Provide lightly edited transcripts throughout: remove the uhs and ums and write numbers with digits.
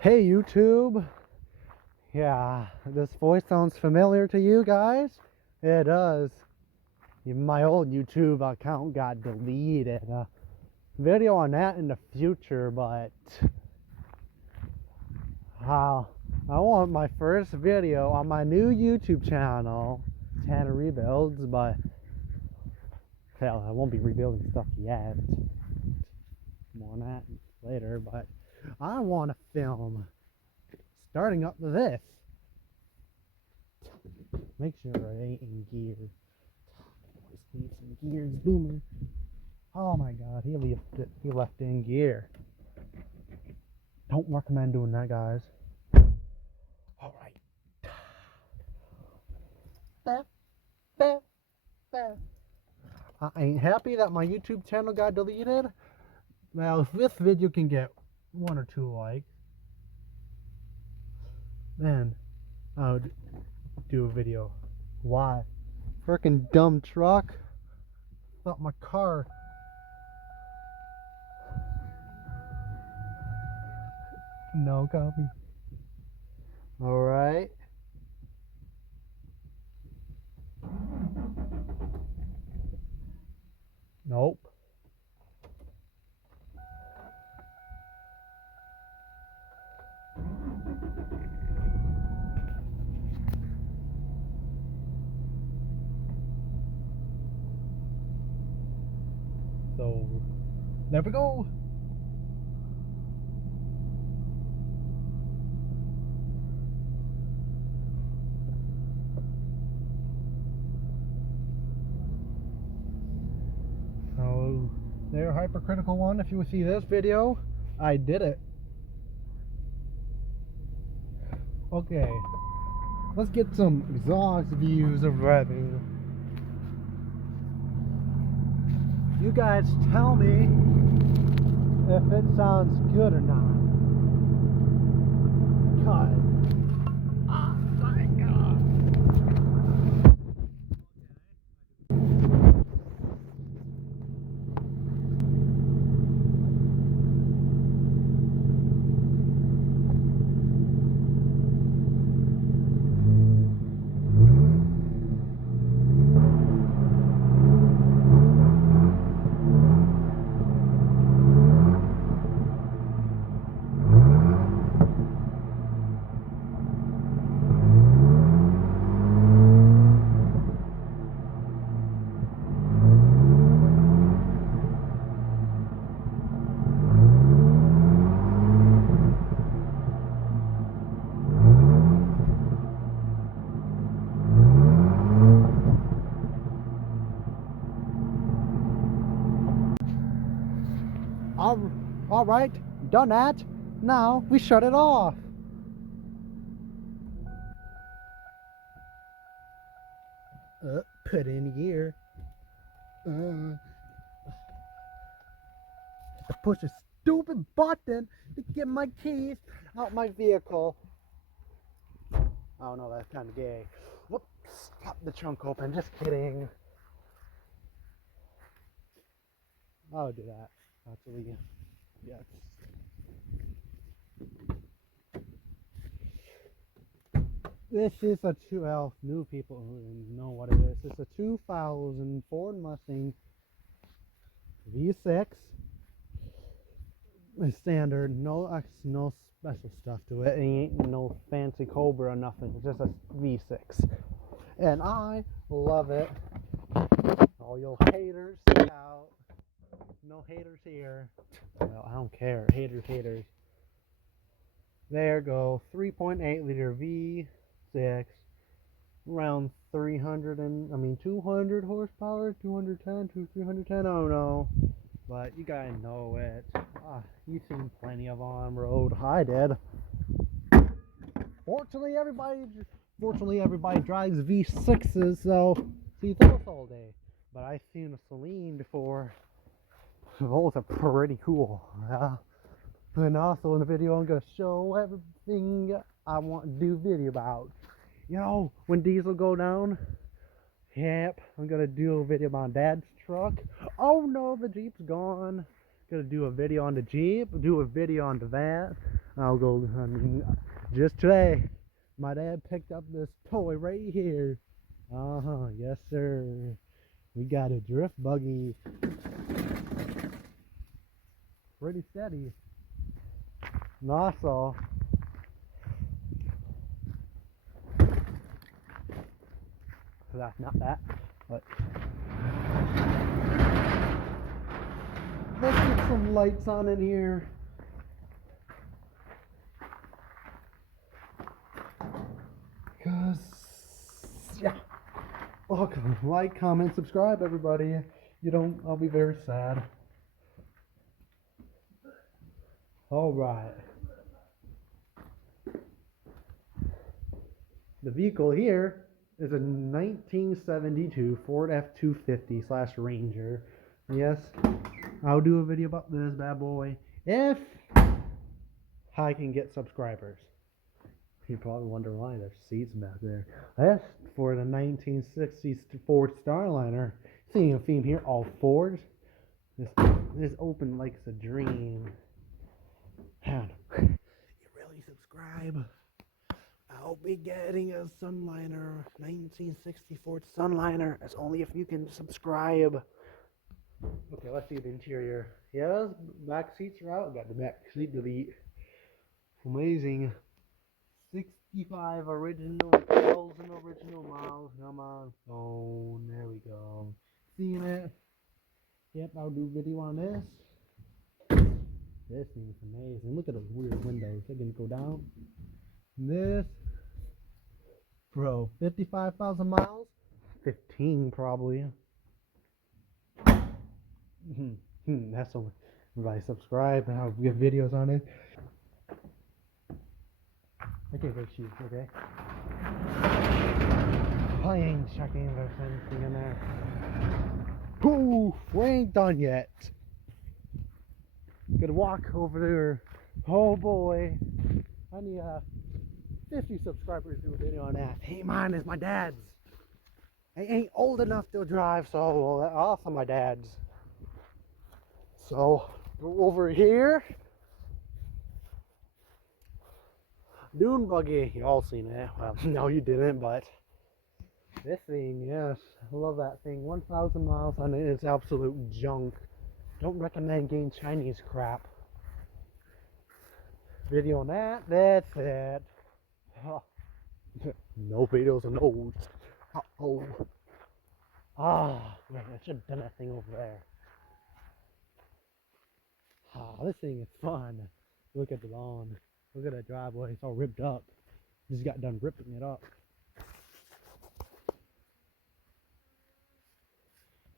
Hey YouTube! Yeah, this voice sounds familiar to you guys? It does. My old YouTube account got deleted. Video on that in the future, but I want my first video on my new YouTube channel, Tanner Rebuilds, but hell, I won't be rebuilding stuff yet. More on that later, but I want to film starting up this. Make sure it ain't in gear. Always leave some gears, boomer. Oh my god, he left it in gear. Don't recommend doing that, guys. Alright. I ain't happy that my YouTube channel got deleted. Well, if this video can get 1 or 2 likes, then I would do a video. Why? Frickin' dumb truck. Thought my car. No copy. Alright. Nope. So, there we go. So, there, hypercritical one. If you see this video, I did it. Okay, let's get some exhaust views of revving. You guys tell me if it sounds good or not. Because, oh my god. All right, done that. Now we shut it off. Put in gear. To push a stupid button to get my keys out my vehicle. Oh no, that's kind of gay. Whoops! Pop the trunk open. Just kidding. I'll do that. Actually. Yes. This is a new people who know what it is. It's a 2000 Ford Mustang V6. It's standard, no special stuff to it. It ain't no fancy Cobra or nothing. It's just a V6, and I love it. All you haters, out. No haters here. Well, I don't care. Haters. There go. 3.8 liter V6. Around 200 horsepower, 210, 310. I don't know. But you guys know it. You've seen plenty of on road. I did. Fortunately, everybody drives V6s, so see those all day. But I've seen a Celine before. Those are pretty cool. And also in the video, I'm gonna show everything I want to do video about. You know, when diesel go down. Yep, I'm gonna do a video about Dad's truck. Oh no, the Jeep's gone. Gonna do a video on the Jeep. Do a video on the van. I'll go. I mean, just today, my dad picked up this toy right here. Yes, sir. We got a drift buggy. Pretty steady. Not so. That's not that, but let's get some lights on in here. Cause yeah. Welcome. Like, comment, subscribe, everybody. You don't, I'll be very sad. Alright. The vehicle here is a 1972 Ford F-250/Ranger. Yes, I'll do a video about this bad boy if I can get subscribers. You probably wonder why there's seats back there. That's for the 1960s Ford Starliner. Seeing a theme here, all Fords. This open like it's a dream. Man, you really subscribe? I'll be getting a Sunliner, 1960 Ford Sunliner. That's only if you can subscribe. Okay, let's see the interior. Yeah, back seats are out. Got the back seat delete. Amazing. 65 original, 1,000 original miles. Come on, phone. There we go. Seeing it? Yep, I'll do video on this. This thing's amazing. Look at those weird windows. They can go down. This, bro, 55,000 miles? 15 probably. That's only if I subscribe and I'll get videos on it. Okay, big shoes, okay? I ain't checking if there's anything in there. Ooh, we ain't done yet. Gonna walk over there. Oh boy. I need 50 subscribers to do a video on that. Hey, mine is my dad's. I ain't old enough to drive, so also my dad's. So, go over here. Dune buggy. You all seen it. Well, no, you didn't, but this thing, yes. I love that thing. 1,000 miles on it. It's absolute junk. Don't recommend getting Chinese crap. Video on that. That's it. No videos on those. Uh-oh. Man, I should have done that thing over there. This thing is fun. Look at the lawn. Look at that driveway. It's all ripped up. Just got done ripping it up.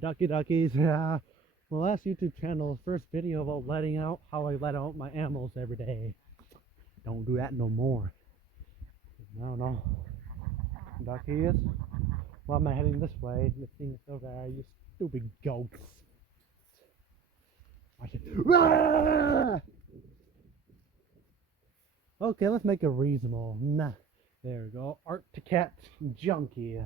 Duckies. Yeah. My last YouTube channel, first video about letting out, how I let out my animals every day. Don't do that no more. I don't know. Duckies. Why am I heading this way? This thing is over there. You stupid goats. Watch it. Ah! Okay, let's make it reasonable. Nah. There we go. Arctic Junkie.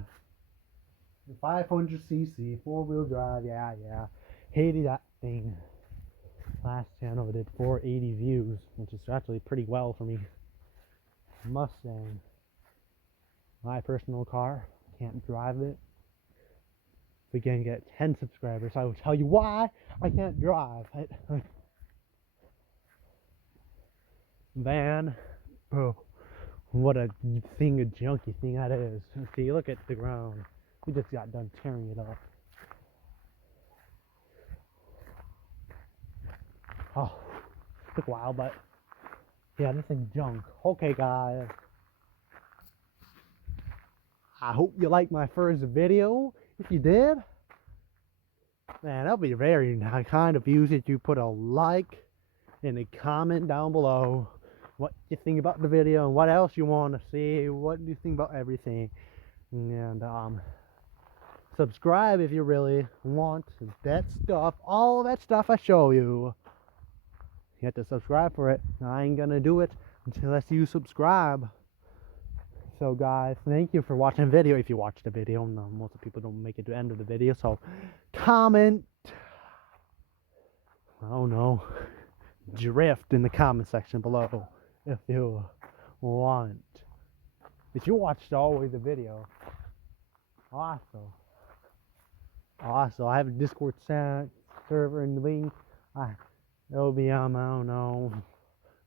500cc, 4-wheel drive. Yeah. Hated that thing. Last channel I did 480 views, which is actually pretty well for me. Mustang. My personal car. Can't drive it. If we can get 10 subscribers, I will tell you why I can't drive it. Van. Bro, what a thing, a junky thing that is. See, look at the ground. We just got done tearing it up. Oh, took a while, but yeah, this thing's junk. Okay, guys. I hope you liked my first video. If you did, man, that'll be very kind of you if you put a like and a comment down below what you think about the video and what else you want to see. What do you think about everything? And subscribe if you really want that stuff. All that stuff I show you. You have to subscribe for it. I ain't gonna do it unless you subscribe. So guys, thank you for watching the video. If you watched the video, no, most of the people don't make it to the end of the video. So comment, I don't know, drift in the comment section below. if you want. If you watched all the way the video, awesome. Also, I have a Discord server and link. It'll be I don't know,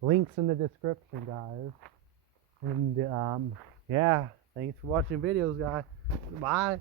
links in the description, guys. And yeah, thanks for watching videos, guys. Bye.